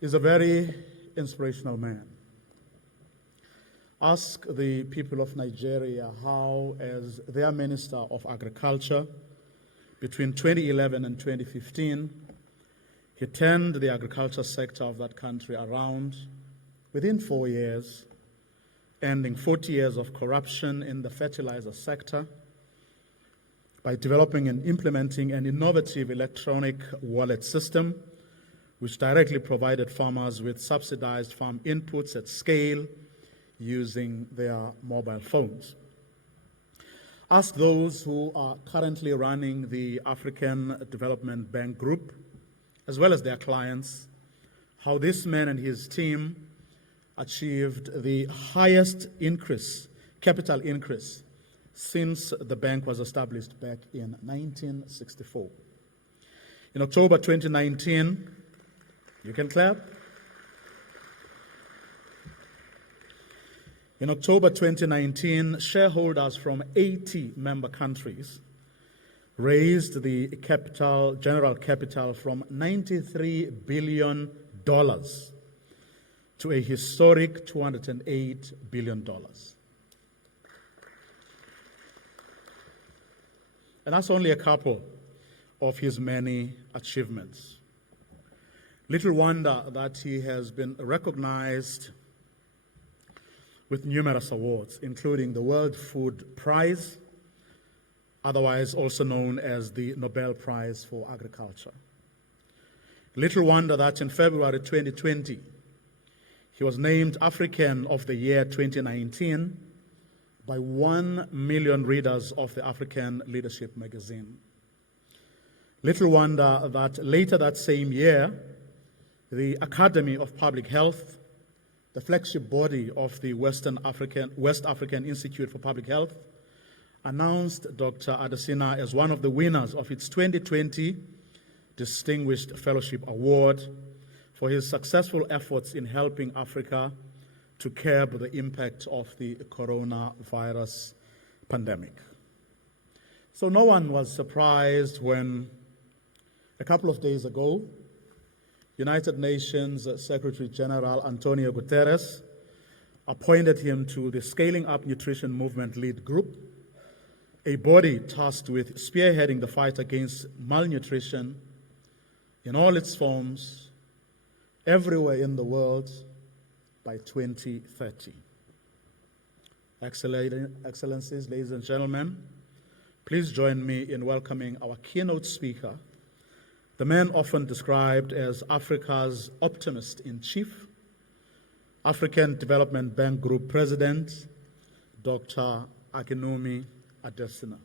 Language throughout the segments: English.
is a very inspirational man. Ask the people of Nigeria how, as their Minister of Agriculture, between 2011 and 2015, he turned the agriculture sector of that country around within 4 years, ending 40 years of corruption in the fertilizer sector by developing and implementing an innovative electronic wallet system which directly provided farmers with subsidized farm inputs at scale using their mobile phones. Ask those who are currently running the African Development Bank Group, as well as their clients, how this man and his team achieved the highest capital increase since the bank was established back in 1964. In October 2019, you can clap. In October 2019, shareholders from 80 member countries raised the general capital from $93 billion to a historic $208 billion. And that's only a couple of his many achievements. Little wonder that he has been recognized with numerous awards, including the World Food Prize, otherwise also known as the Nobel Prize for Agriculture. Little wonder that in February 2020, he was named African of the Year 2019 by 1 million readers of the African Leadership magazine. Little wonder that later that same year, the Academy of Public Health, the flagship body of the West African Institute for Public Health, announced Dr. Adesina as one of the winners of its 2020 Distinguished Fellowship Award for his successful efforts in helping Africa to curb the impact of the coronavirus pandemic. So no one was surprised when a couple of days ago, United Nations Secretary General Antonio Guterres appointed him to the Scaling Up Nutrition Movement Lead Group, a body tasked with spearheading the fight against malnutrition in all its forms, everywhere in the world by 2030. Excellencies, ladies and gentlemen, please join me in welcoming our keynote speaker, the man often described as Africa's optimist-in-chief, African Development Bank Group President, Dr. Akinwumi Adesina.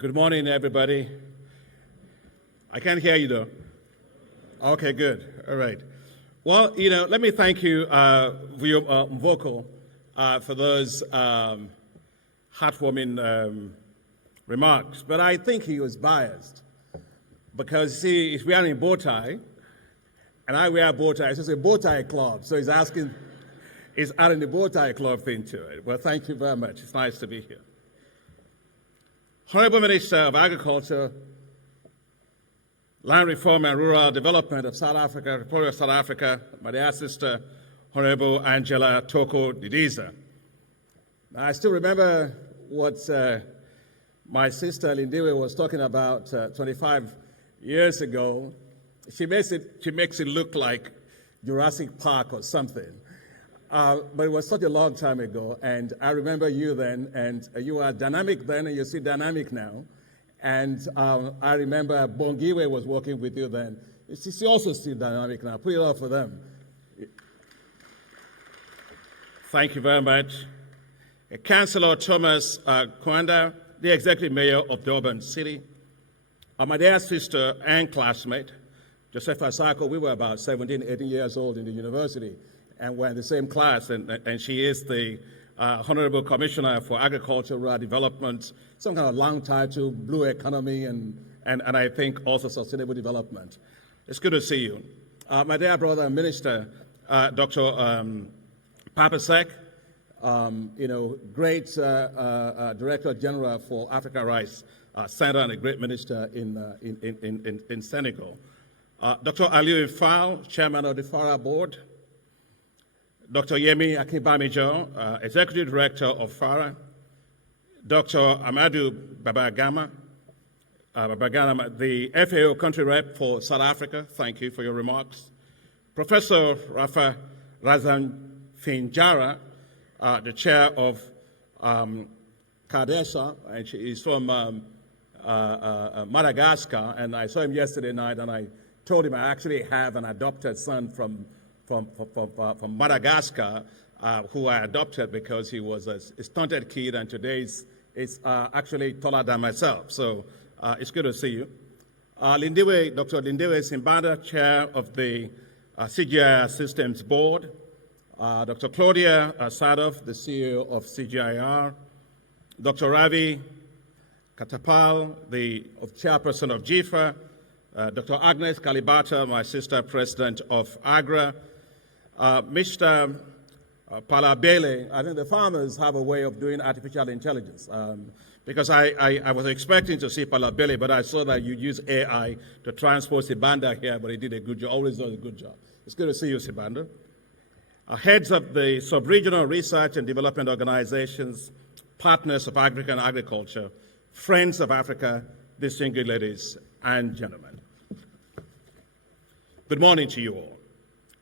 Good morning, everybody. I can't hear you, though. Okay, good. All right. Well, let me thank you for your vocal for those heartwarming remarks. But I think he was biased because, see, if we are in bow tie, and I wear a bow tie, it's just a bow tie club. So he's adding the bow tie club thing to it. Well, thank you very much. It's nice to be here. Honorable Minister of Agriculture, Land Reform and Rural Development of South Africa, Republic of South Africa, my dear sister, Honorable Angela Toko Didiza. I still remember what my sister Lindiwe was talking about 25 years ago. She makes it look like Jurassic Park or something. But it was such a long time ago, and I remember you then, and you were dynamic then, and you're still dynamic now. And I remember Bongiwe was working with you then. She's also still dynamic now. Put it up for them. Thank you very much. Councillor Thomas Kwanda, the Executive Mayor of Durban City. My dear sister and classmate, Josefa Sako, we were about 17, 18 years old in the university, and we're in the same class, and she is the Honorable Commissioner for Agricultural Development, some kind of long title, blue economy, and I think also sustainable development. It's good to see you. My dear brother and minister, Dr. Papasek, great Director General for Africa Rice Center and a great minister in Senegal. Dr. Aliou Fall, Chairman of the FARA Board. Dr. Yemi Akinbamijo, Executive Director of FARA. Dr. Amadou Babagama, the FAO Country Rep for South Africa. Thank you for your remarks. Professor Rafa Razan Finjara, the chair of CADESA, and she is from Madagascar, and I saw him yesterday night, and I told him I actually have an adopted son from Madagascar, who I adopted because he was a stunted kid, and today is actually taller than myself. So it's good to see you. Dr. Lindiwe Simbanda, chair of the CGIAR Systems Board. Dr. Claudia Sadov, the CEO of CGIAR. Dr. Ravi Katapal, the chairperson of GIFA. Dr. Agnes Kalibata, my sister, president of AGRA. Mr. Palabele, I think the farmers have a way of doing artificial intelligence. Because I was expecting to see Palabele, but I saw that you use AI to transport Sibanda here, but he did a good job, always does a good job. It's good to see you, Sibanda. Heads of the sub-regional research and development organizations, partners of African agriculture, friends of Africa, distinguished ladies and gentlemen. Good morning to you all.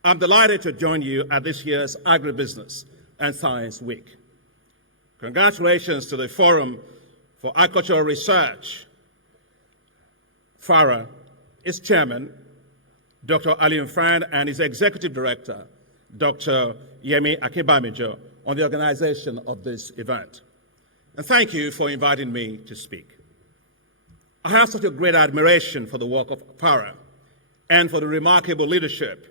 I'm delighted to join you at this year's Agribusiness and Science Week. Congratulations to the Forum for Agricultural Research, FARA, its chairman, Dr. Aliou Fall, and his executive director, Dr. Yemi Akinbamijo, on the organization of this event. And thank you for inviting me to speak. I have such a great admiration for the work of FARA and for the remarkable leadership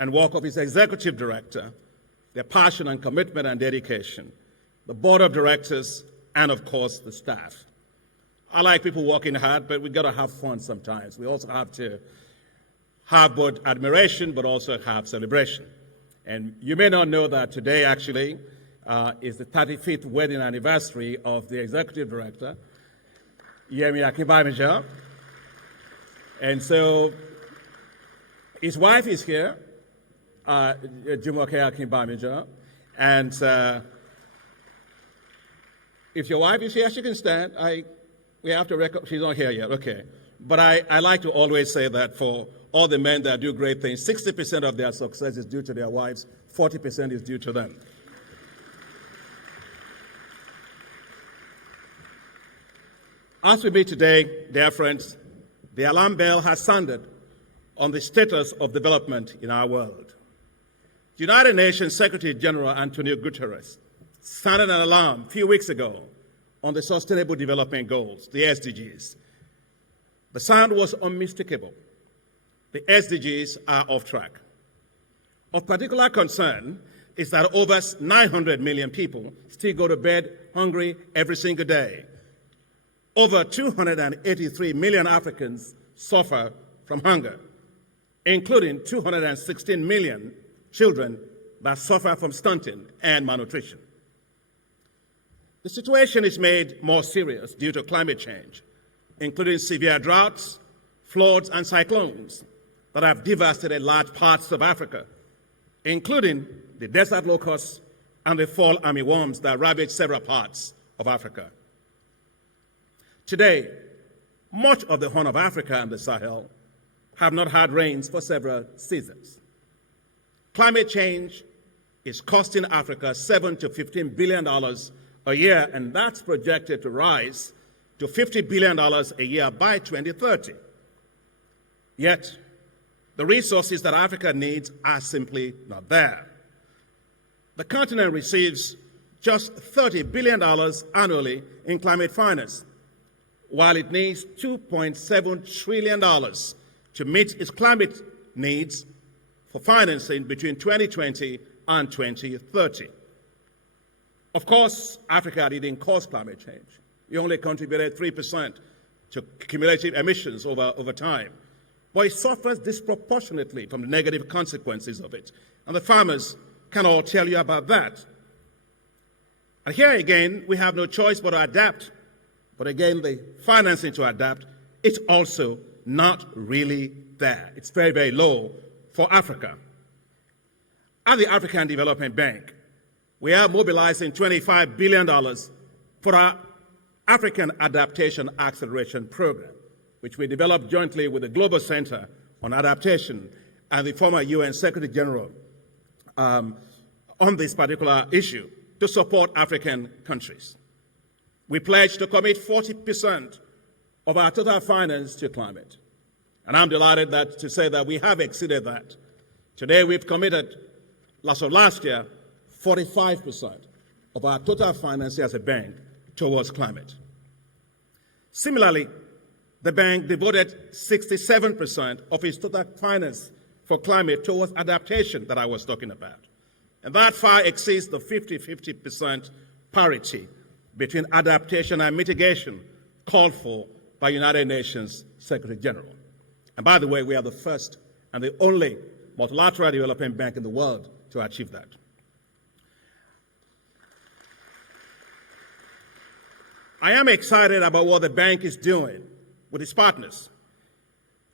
and work of its executive director, their passion and commitment and dedication, the board of directors, and of course, the staff. I like people working hard, but we've got to have fun sometimes. We also have to have both admiration, but also have celebration. And you may not know that today actually is the 35th wedding anniversary of the executive director, Yemi Akinbamijo. And so his wife is here, Jumoke Akinbamijo. And if your wife is here, she can stand. We have to record. She's not here yet, okay. But I like to always say that for all the men that do great things, 60% of their success is due to their wives, 40% is due to them. As we meet today, dear friends, the alarm bell has sounded on the status of development in our world. The United Nations Secretary General Antonio Guterres sounded an alarm a few weeks ago on the Sustainable Development Goals, the SDGs. The sound was unmistakable. The SDGs are off track. Of particular concern is that over 900 million people still go to bed hungry every single day. Over 283 million Africans suffer from hunger, including 216 million children that suffer from stunting and malnutrition. The situation is made more serious due to climate change, including severe droughts, floods, and cyclones that have devastated large parts of Africa, including the desert locusts and the fall armyworms that ravage several parts of Africa. Today, much of the Horn of Africa and the Sahel have not had rains for several seasons. Climate change is costing Africa $7 to $15 billion a year, and that's projected to rise to $50 billion a year by 2030. Yet, the resources that Africa needs are simply not there. The continent receives just $30 billion annually in climate finance, while it needs $2.7 trillion to meet its climate needs for financing between 2020 and 2030. Of course, Africa didn't cause climate change. It only contributed 3% to cumulative emissions over time. But it suffers disproportionately from the negative consequences of it. And the farmers can all tell you about that. And here again, we have no choice but to adapt. But again, the financing to adapt is also not really there. It's very, very low for Africa. At the African Development Bank, we are mobilizing $25 billion for our African Adaptation Acceleration Program, which we developed jointly with the Global Center on Adaptation and the former UN Secretary General on this particular issue to support African countries. We pledged to commit 40% of our total finance to climate. And I'm delighted to say that we have exceeded that. Today we've committed, last year, 45% of our total finance as a bank towards climate. Similarly, the bank devoted 67% of its total finance for climate towards adaptation that I was talking about. And that far exceeds the 50-50% parity between adaptation and mitigation called for by United Nations Secretary General. And by the way, we are the first and the only multilateral development bank in the world to achieve that. I am excited about what the bank is doing with its partners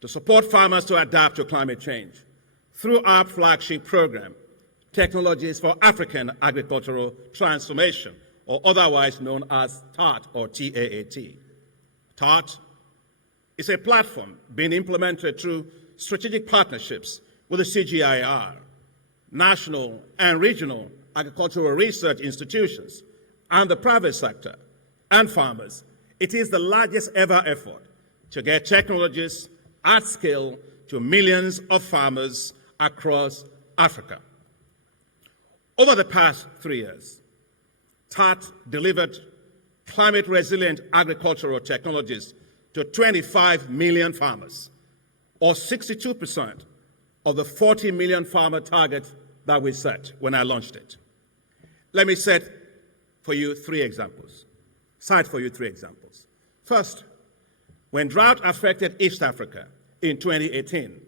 to support farmers to adapt to climate change through our flagship program, Technologies for African Agricultural Transformation, or otherwise known as TAAT, or TAAT. TAAT is a platform being implemented through strategic partnerships with the CGIAR, national and regional agricultural research institutions, and the private sector and farmers. It is the largest ever effort to get technologies at scale to millions of farmers across Africa. Over the past 3 years, TAAT delivered climate-resilient agricultural technologies to 25 million farmers, or 62% of the 40 million farmer target that we set when I launched it. Let me cite for you three examples. First, when drought affected East Africa in 2018,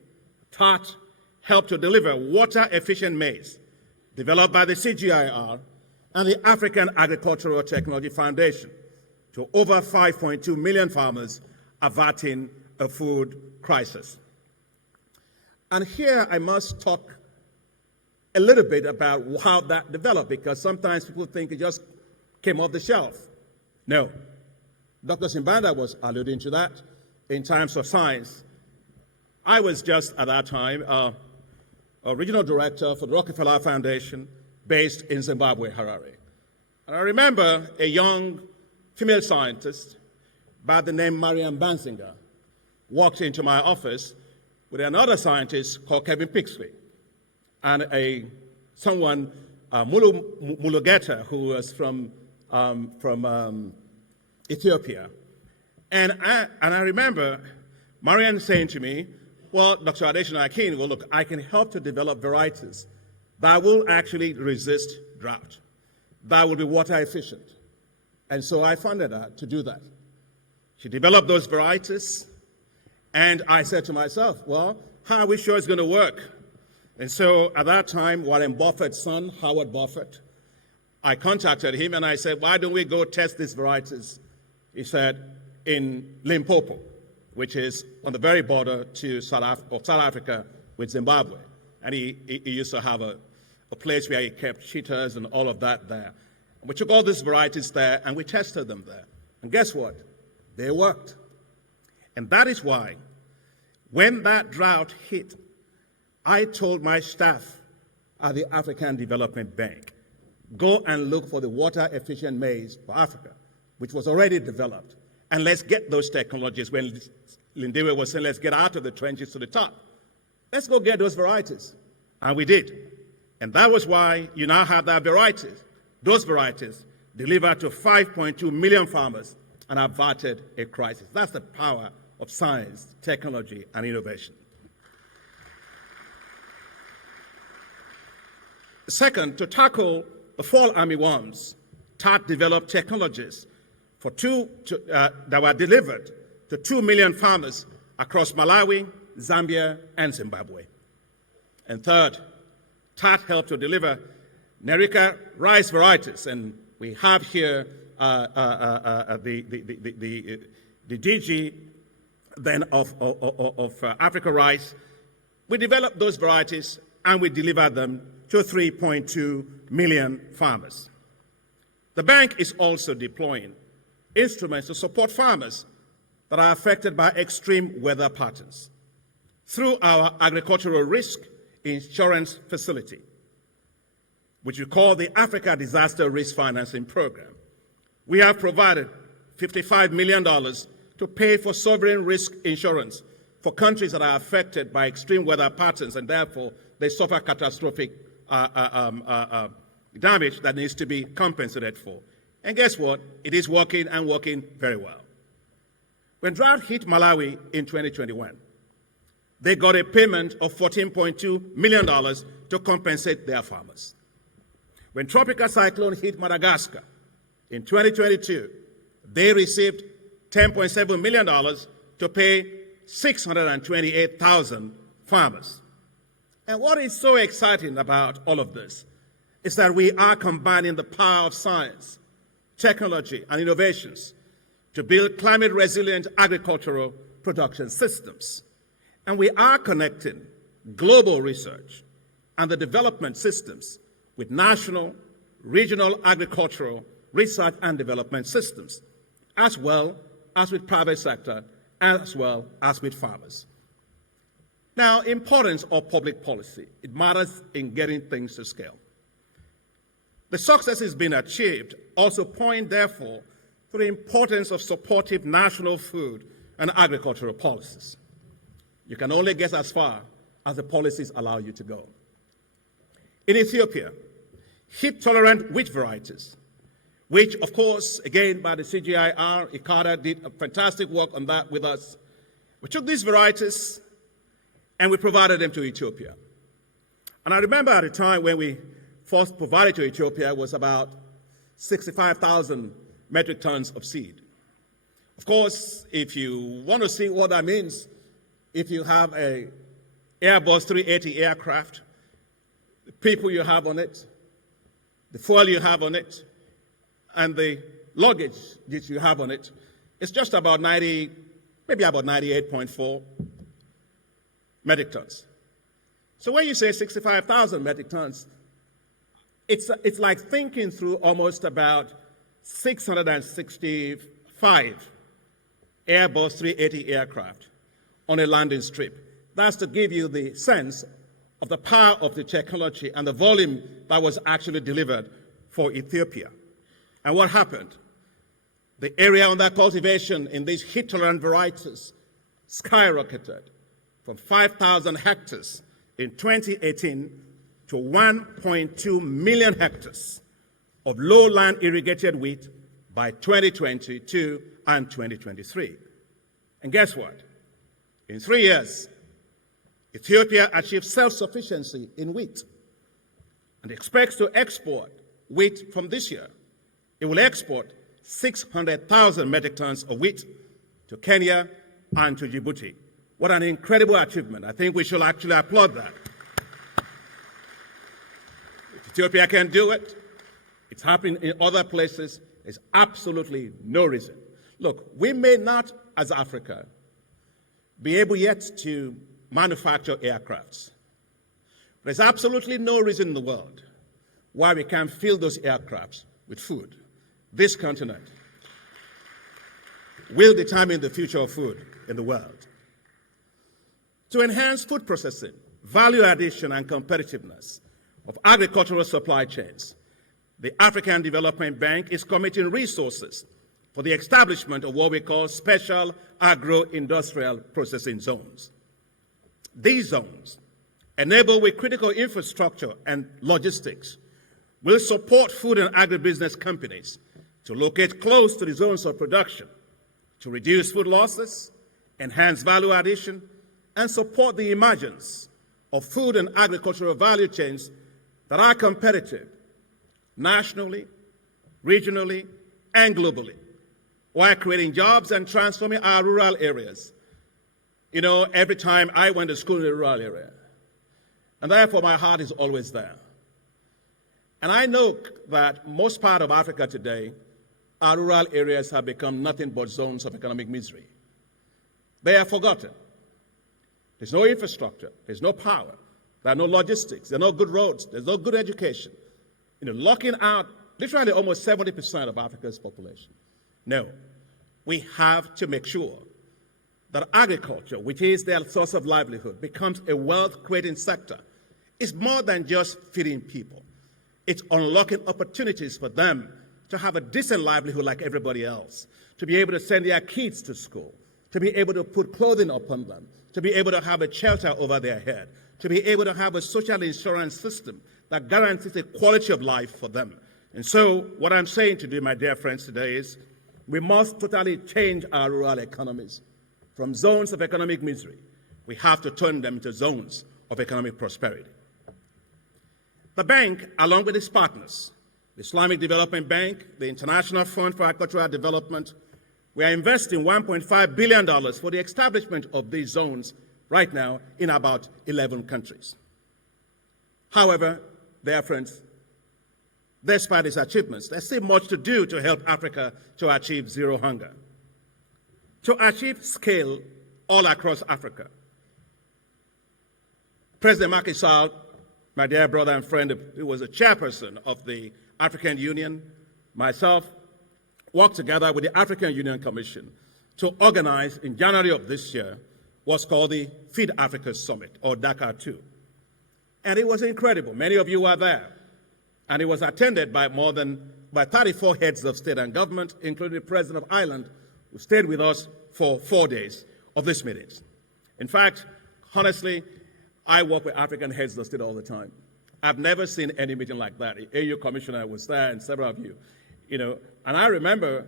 TAAT helped to deliver water-efficient maize developed by the CGIAR and the African Agricultural Technology Foundation to over 5.2 million farmers, averting a food crisis. And here I must talk a little bit about how that developed, because sometimes people think it just came off the shelf. No. Dr. Simbanda was alluding to that in Times of Science. I was just at that time a regional director for the Rockefeller Foundation based in Zimbabwe, Harare. And I remember a young female scientist by the name Marianne Banzinger walked into my office with another scientist called Kevin Pixley and someone, Mulugeta, who was from Ethiopia. And I remember Marianne saying to me, well, Dr. Adesina Akin, well, look, I can help to develop varieties that will actually resist drought, that will be water efficient. And so I funded her to do that. She developed those varieties, and I said to myself, well, how are we sure it's going to work? And so at that time, Warren Buffett's son, Howard Buffett, I contacted him and I said, why don't we go test these varieties? He said, in Limpopo, which is on the very border to South Africa with Zimbabwe. And he used to have a place where he kept cheetahs and all of that there. And we took all these varieties there and we tested them there. And guess what? They worked. And that is why when that drought hit, I told my staff at the African Development Bank, go and look for the water-efficient maize for Africa, which was already developed. And let's get those technologies. When Lindiwe was saying, let's get out of the trenches to the top. Let's go get those varieties. And we did. And that was why you now have that varieties. Those varieties delivered to 5.2 million farmers and averted a crisis. That's the power of science, technology, and innovation. Second, to tackle the fall armyworms, TAT developed technologies that were delivered to 2 million farmers across Malawi, Zambia, and Zimbabwe. And third, TAT helped to deliver Nerica rice varieties, and we have here the DG then of Africa Rice. We developed those varieties and we delivered them to 3.2 million farmers. The bank is also deploying instruments to support farmers that are affected by extreme weather patterns through our agricultural risk insurance facility, which we call the Africa Disaster Risk Financing Program. We have provided $55 million to pay for sovereign risk insurance for countries that are affected by extreme weather patterns and therefore they suffer catastrophic damage that needs to be compensated for. And guess what? It is working and working very well. When drought hit Malawi in 2021, they got a payment of $14.2 million to compensate their farmers. When tropical cyclone hit Madagascar in 2022, they received $10.7 million to pay 628,000 farmers. And what is so exciting about all of this is that we are combining the power of science, technology, and innovations to build climate-resilient agricultural production systems. And we are connecting global research and the development systems with national, regional agricultural research and development systems, as well as with private sector, as well as with farmers. Now, importance of public policy. It matters in getting things to scale. The successes being achieved also point, therefore, to the importance of supportive national food and agricultural policies. You can only get as far as the policies allow you to go. In Ethiopia, heat-tolerant wheat varieties, which, of course, again, by the CGIAR, ICADA did a fantastic work on that with us. We took these varieties and we provided them to Ethiopia. And I remember at the time when we first provided to Ethiopia was about 65,000 metric tons of seed. Of course, if you want to see what that means, if you have a Airbus 380 aircraft, the people you have on it, the fuel you have on it, and the luggage that you have on it, it's just about 90, maybe about 98.4 metric tons. So when you say 65,000 metric tons, it's like thinking through almost about 665 Airbus 380 aircraft on a landing strip. That's to give you the sense of the power of the technology and the volume that was actually delivered for Ethiopia. And what happened? The area under cultivation in these heat-tolerant varieties skyrocketed from 5,000 hectares in 2018 to 1.2 million hectares of lowland irrigated wheat by 2022 and 2023. And guess what? In 3 years, Ethiopia achieved self-sufficiency in wheat and expects to export wheat from this year. It will export 600,000 metric tons of wheat to Kenya and to Djibouti. What an incredible achievement. I think we should actually applaud that. If Ethiopia can do it, it's happening in other places. There's absolutely no reason. Look, we may not, as Africa, be able yet to manufacture aircrafts. There's absolutely no reason in the world why we can't fill those aircrafts with food. This continent will determine the future of food in the world. To enhance food processing, value addition, and competitiveness of agricultural supply chains, the African Development Bank is committing resources for the establishment of what we call special agro-industrial processing zones. These zones, enabled with critical infrastructure and logistics, will support food and agribusiness companies to locate close to the zones of production, to reduce food losses, enhance value addition, and support the emergence of food and agricultural value chains that are competitive nationally, regionally, and globally, while creating jobs and transforming our rural areas. You know, every time I went to school in a rural area, and therefore my heart is always there. And I know that most part of Africa today, our rural areas have become nothing but zones of economic misery. They are forgotten. There's no infrastructure, there's no power, there are no logistics, there are no good roads, there's no good education. You know, locking out literally almost 70% of Africa's population. No, we have to make sure that agriculture, which is their source of livelihood, becomes a wealth-creating sector. It's more than just feeding people. It's unlocking opportunities for them to have a decent livelihood like everybody else, to be able to send their kids to school, to be able to put clothing upon them, to be able to have a shelter over their head, to be able to have a social insurance system that guarantees a quality of life for them. And so what I'm saying to you, my dear friends, today is we must totally change our rural economies from zones of economic misery. We have to turn them into zones of economic prosperity. The bank, along with its partners, the Islamic Development Bank, the International Fund for Agricultural Development, we are investing $1.5 billion for the establishment of these zones right now in about 11 countries. However, dear friends, despite its achievements, there's still much to do to help Africa to achieve zero hunger, to achieve scale all across Africa. President Macky Sall, my dear brother and friend, who was a chairperson of the African Union, myself, worked together with the African Union Commission to organize in January of this year what's called the Feed Africa Summit, or Dakar 2. And it was incredible. Many of you were there. And it was attended by 34 heads of state and government, including the President of Ireland, who stayed with us for 4 days of these meetings. In fact, honestly, I work with African heads of state all the time. I've never seen any meeting like that. The AU Commissioner was there, and several of you. You know, and I remember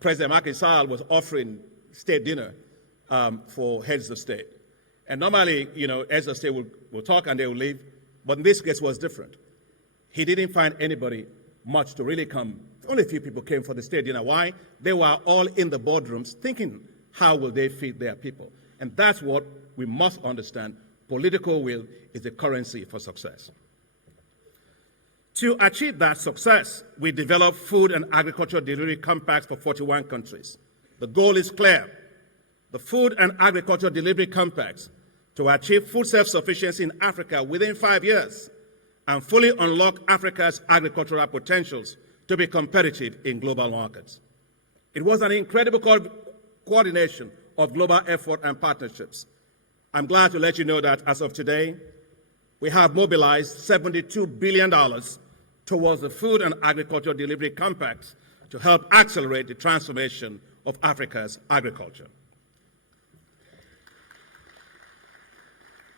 President Macky Sall was offering state dinner for heads of state. And normally, you know, heads of state will talk and they will leave, but in this case was different. He didn't find anybody much to really come. Only a few people came for the state dinner. Why? They were all in the boardrooms thinking, how will they feed their people? And that's what we must understand. Political will is the currency for success. To achieve that success, we developed food and agricultural delivery compacts for 41 countries. The goal is clear. The food and agricultural delivery compacts to achieve food self-sufficiency in Africa within 5 years and fully unlock Africa's agricultural potentials to be competitive in global markets. It was an incredible coordination of global effort and partnerships. I'm glad to let you know that as of today, we have mobilized $72 billion towards the food and agricultural delivery compacts to help accelerate the transformation of Africa's agriculture.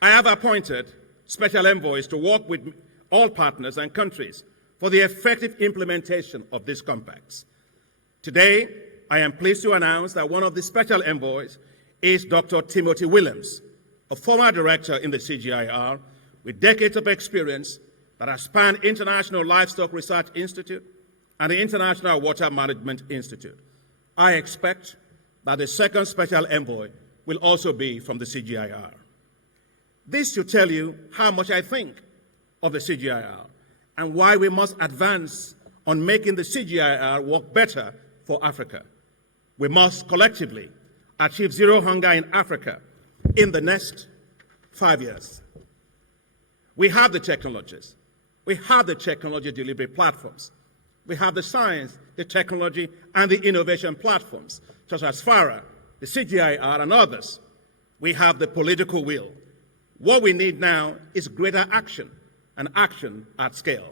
I have appointed special envoys to work with all partners and countries for the effective implementation of these compacts. Today, I am pleased to announce that one of the special envoys is Dr. Timothy Williams, a former director in the CGIAR with decades of experience that has spanned International Livestock Research Institute and the International Water Management Institute. I expect that the second special envoy will also be from the CGIAR. This should tell you how much I think of the CGIAR and why we must advance on making the CGIAR work better for Africa. We must collectively achieve zero hunger in Africa in the next 5 years. We have the technologies. We have the technology delivery platforms. We have the science, the technology, and the innovation platforms, such as FARA, the CGIAR, and others. We have the political will. What we need now is greater action, and action at scale.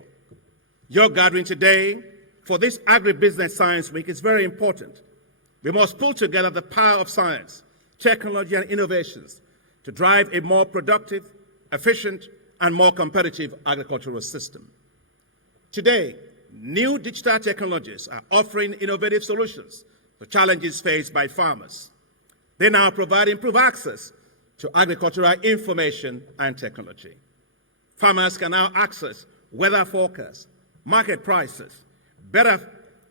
Your gathering today for this Agribusiness Science Week is very important. We must pull together the power of science, technology, and innovations to drive a more productive, efficient, and more competitive agricultural system. Today, new digital technologies are offering innovative solutions to challenges faced by farmers. They now provide improved access to agricultural information and technology. Farmers can now access weather forecasts, market prices, better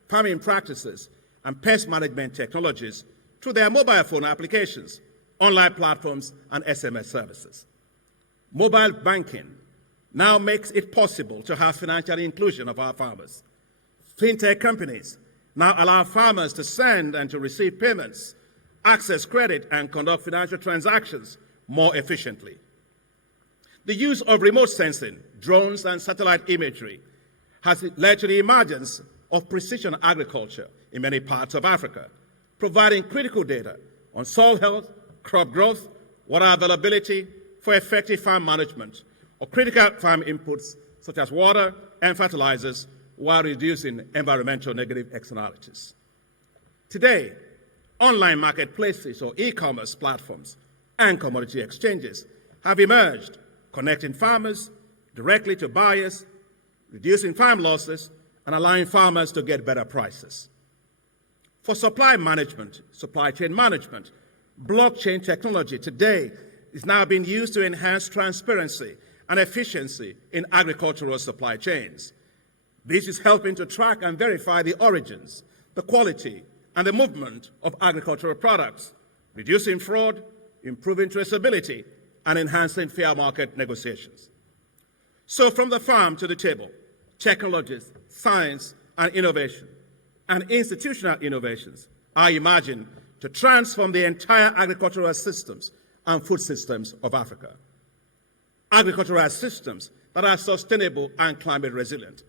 farming practices, and pest management technologies through their mobile phone applications, online platforms, and SMS services. Mobile banking now makes it possible to have financial inclusion of our farmers. Fintech companies now allow farmers to send and to receive payments, access credit, and conduct financial transactions more efficiently. The use of remote sensing, drones, and satellite imagery has led to the emergence of precision agriculture in many parts of Africa, providing critical data on soil health, crop growth, water availability for effective farm management of critical farm inputs such as water and fertilizers while reducing environmental negative externalities. Today, online marketplaces or e-commerce platforms and commodity exchanges have emerged, connecting farmers directly to buyers, reducing farm losses, and allowing farmers to get better prices. For supply management, supply chain management, blockchain technology today is now being used to enhance transparency and efficiency in agricultural supply chains. This is helping to track and verify the origins, the quality, and the movement of agricultural products, reducing fraud, improving traceability, and enhancing fair market negotiations. So from the farm to the table, technologies, science, and innovation, and institutional innovations are imagined to transform the entire agricultural systems and food systems of Africa. Agricultural systems that are sustainable and climate resilient,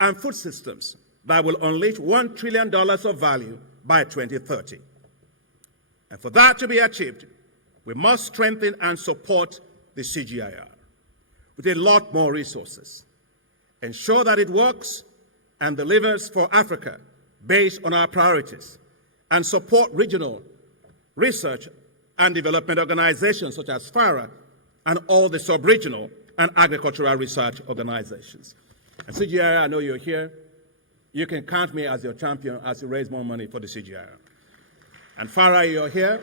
and food systems that will unleash $1 trillion of value by 2030. And for that to be achieved, we must strengthen and support the CGIAR with a lot more resources, ensure that it works and delivers for Africa based on our priorities, and support regional research and development organizations such as FARA and all the sub-regional and agricultural research organizations. And CGIAR, I know you're here. You can count me as your champion as you raise more money for the CGIAR. And FARA, you're here.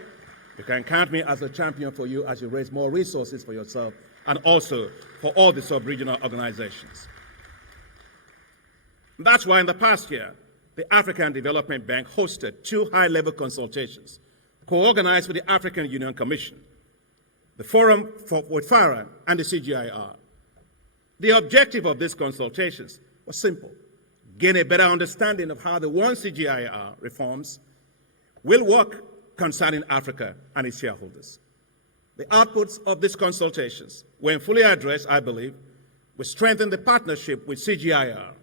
You can count me as a champion for you as you raise more resources for yourself and also for all the sub-regional organizations. That's why in the past year, the African Development Bank hosted 2 high-level consultations co-organized with the African Union Commission, the Forum with FARA, and the CGIAR. The objective of these consultations was simple: gain a better understanding of how the one CGIAR reforms will work concerning Africa and its shareholders. The outputs of these consultations, when fully addressed, I believe, will strengthen the partnership with CGIAR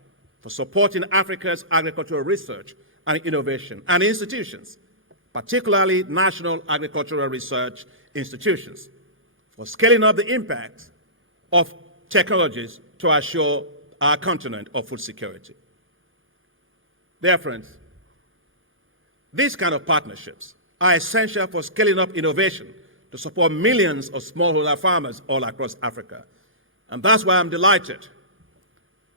for supporting Africa's agricultural research and innovation and institutions, particularly national agricultural research institutions, for scaling up the impact of technologies to assure our continent of food security. Dear friends, these kind of partnerships are essential for scaling up innovation to support millions of smallholder farmers all across Africa. And that's why I'm delighted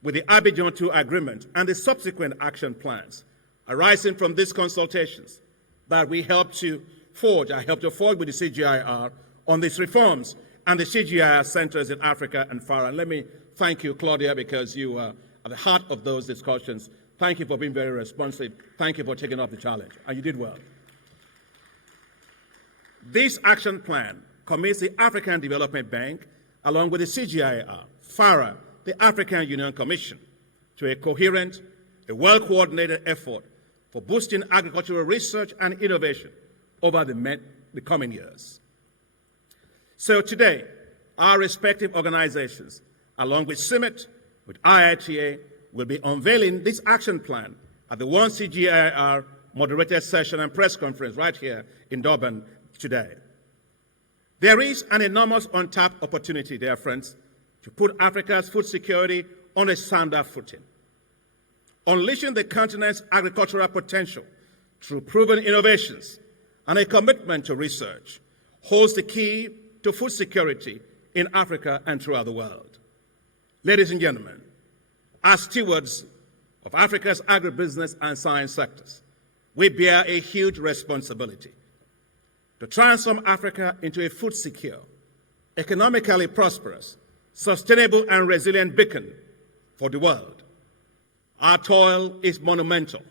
with the Abidjan 2 agreement and the subsequent action plans arising from these consultations that we helped to forge, I helped to forge with the CGIAR on these reforms and the CGIAR centers in Africa and FARA. And let me thank you, Claudia, because you are at the heart of those discussions. Thank you for being very responsive. Thank you for taking up the challenge, and you did well. This action plan commits the African Development Bank, along with the CGIAR, FARA, the African Union Commission, to a coherent, a well-coordinated effort for boosting agricultural research and innovation over the coming years. So today, our respective organizations, along with CIMMYT, with IITA, will be unveiling this action plan at the One CGIAR moderated session and press conference right here in Durban today. There is an enormous untapped opportunity, dear friends, to put Africa's food security on a sounder footing. Unleashing the continent's agricultural potential through proven innovations and a commitment to research holds the key to food security in Africa and throughout the world. Ladies and gentlemen, as stewards of Africa's agribusiness and science sectors, we bear a huge responsibility to to transform Africa into a food-secure, economically prosperous, sustainable and resilient beacon for the world. Our toil is monumental,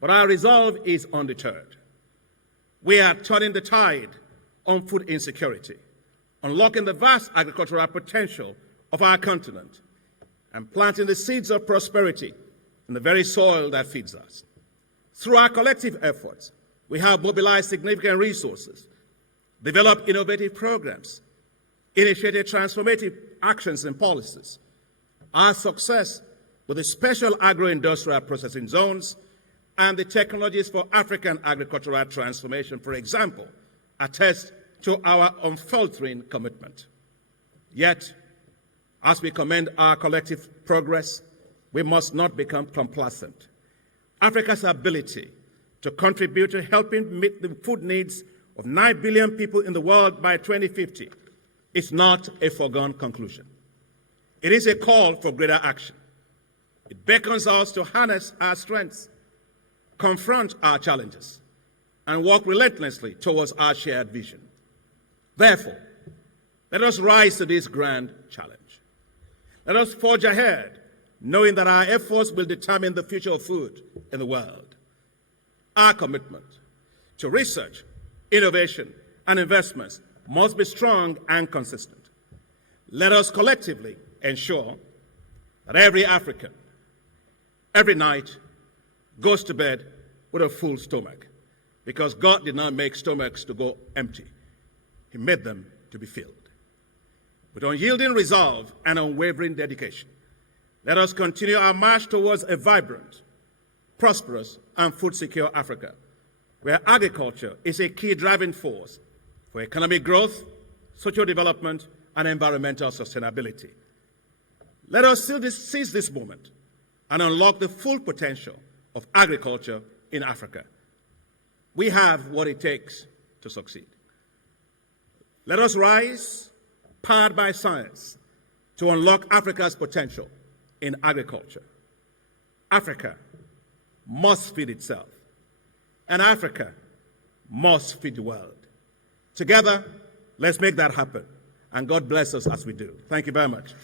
but our resolve is undeterred. We are turning the tide on food insecurity, unlocking the vast agricultural potential of our continent, and planting the seeds of prosperity in the very soil that feeds us. Through our collective efforts, we have mobilized significant resources, developed innovative programs, initiated transformative actions and policies. Our success with the special agro-industrial processing zones and the technologies for African agricultural transformation, for example, attest to our unfaltering commitment. Yet, as we commend our collective progress, we must not become complacent. Africa's ability to contribute to helping meet the food needs of 9 billion people in the world by 2050 is not a foregone conclusion. It is a call for greater action. It beckons us to harness our strengths, confront our challenges, and work relentlessly towards our shared vision. Therefore, let us rise to this grand challenge. Let us forge ahead, knowing that our efforts will determine the future of food in the world. Our commitment to research, innovation, and investments must be strong and consistent. Let us collectively ensure that every African, every night, goes to bed with a full stomach, because God did not make stomachs to go empty. He made them to be filled. With unyielding resolve and unwavering dedication, let us continue our march towards a vibrant, prosperous, and food-secure Africa, where agriculture is a key driving force for economic growth, social development, and environmental sustainability. Let us seize this moment and unlock the full potential of agriculture in Africa. We have what it takes to succeed. Let us rise, powered by science, to unlock Africa's potential in agriculture. Africa must feed itself, and Africa must feed the world. Together, let's make that happen, and God bless us as we do. Thank you very much.